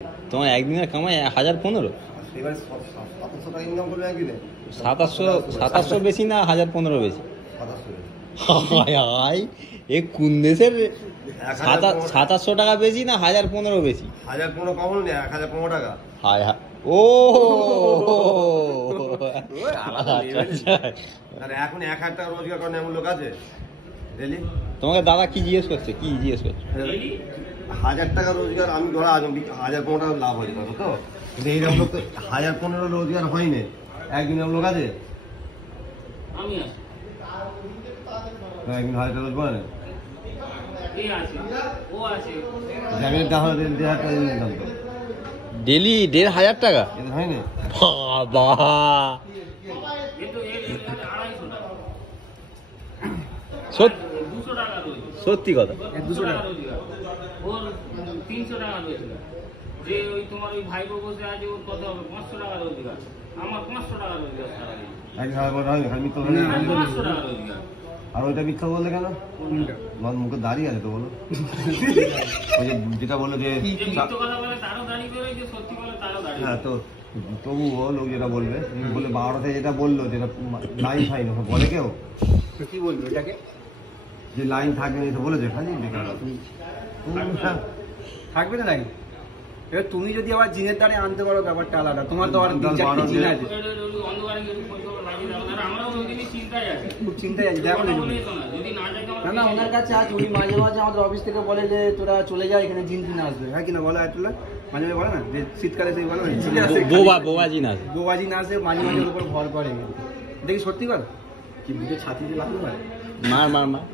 তোমার একদিনের কামাই 1015? এবার 700 টাকা ইনকাম করবে একদিনে। 700 বেশি না 1015 বেশি? 700 হায় হায়, এ কোন দেশের 700 টাকা বেশি না 1015 বেশি? 1015 কখনো নেই, 1015 টাকা। হায় হায়, ও আর এখন 1000 টাকা রোজগার করেন এমন লোক আছে ডেলি? তোমাকে দাদা কি জিজ্ঞেস করছে, কি জিজ্ঞেস করছে? 1000 টাকা রোজগার আমি ধরা 1015 টাকা লাভ হয়ে যাবে তো, কিন্তু এইরকম লোক তো 1015 রোজগার হয়নি একদিন লোক আছে। আমি আছি, একদিন 1000 টাকা রোজগার করে এই আছে, ও আছে, যাবেন তাহলে 1000 টাকা ইনকাম তো ডেলি 1500 টাকা? এদের হয়নি। বাবা, কিন্তু এর 250 টাকা, সত্যি 200 টাকা রোজগার, সত্যি কথা? 200 টাকা রোজগার, ওর 300 টাকা রোজগার। যে ওই তোমার ওই ভাই বসে আছে, ওর কত হবে? 500 টাকা রোজগার। আমার 500 টাকা রোজগার সারাদিন, একদিন 1000 হয়নি, খালি মিথ্যা বলে। 500 টাকা রোজগার। আর ওইটা মিথ্যা বললে কেন? তোমার মুখে দাঁড়িয়ে আছে তো, বলো। ওই যে যেটা বললো যে যে মিথ্যে কথা বলে তারও দাঁড়িয়ে বেরোয়, যে সত্যি বলে তারও দাঁড়িয়ে হ্যাঁ, তো তবুও লোক যেটা বলবে, বলে 12টা থেকে যেটা বললো, যেটা লাইন থাকবে না, বলে কেউ কি বলবো এটাকে? যে লাইন থাকবে না, এটা বলেছে খালি বেকার। থাকবে না লাইন। এবার তুমি যদি আবার জিনের দ্বারে আনতে পারো, ব্যাপারটা আলাদা। তোমার তো আর তিন চারটে জিন আছে, অন্ধকারে গেলে খোঁজ খবর লাগিয়ে দাও। আর আমরাও ওই দিনই চিন্তায় আছি, খুব চিন্তায় আছে। দেখো না, বলেই তো না, যদি না যাই তো না না, ওনার কাছে আছে। উনি মাঝে মাঝে আমাদের অফিস থেকে বলে যে তোরা চলে যা, এখানে জিন জিন আসবে। হ্যাঁ কিনা বলো আয়তুল্লাহ? মাঝে মাঝে বলে না যে শীতকালে সেই বলে না চলে আসে, বোবাজি না? বোবাজি না আসে, মাঝে মাঝে ওর উপর ভর করে। দেখি সত্যি কথা কি বুঝে ছাতি দিয়ে লাগতে পারে। মার মার মার।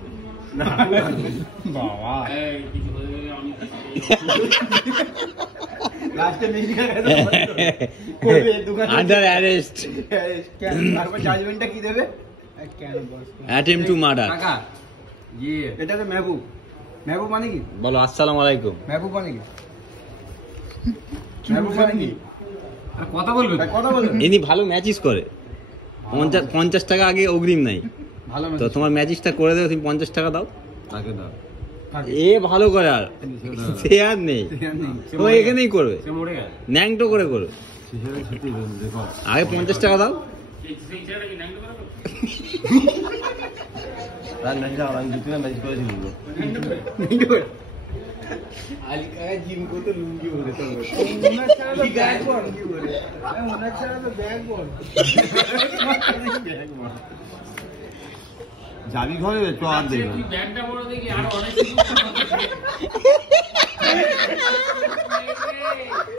বাবা এই কিছু হয়ে গেলে আমি লাস্টে মিউজিকা করবে দোকানে আন্ডার অ্যারেস্ট, তারপর জাজমেন্টটা কি দেবে? কেন বস অ্যাটেম্পট টু মার্ডার। টাকা ইয়ে, এটা তো মেহবুব। মেহবুব মানে কি? বলো আসসালামু আলাইকুম। মেহবুব মানে কি? মেহবুব মানে কি? কথা বলবে, কথা বলবে। ইনি ভালো ম্যাচিস করে। 50 টাকা আগে অগ্রিম নাই ভালো তো, তোমার ম্যাচিসটা করে দেবে, তুমি 50 টাকা দাও। তাকে দাও। এ ভালো করে, আর সে আর নেই, ও এখানেই করবে, সে মরে গেল। ন্যাংটো করে করবে। সত্যি দেখো, আগে 50 টাকা দাও। সেই ছেলেটা কি ন্যাংটো করে করছে? তার নাকি যাও, আমি দুটো ম্যাচ করেছি কিন্তু। আলী কাকা জিম করতে লুঙ্গি পরে চলবে। ওনার ছাড়া তো ব্যাগ বল, ওনার ছাড়া তো ব্যাগ বল। যাবি ঘরে তো আর দেখবে। তুই ব্যাগটা বড় দেখি, আর অনেক কিছু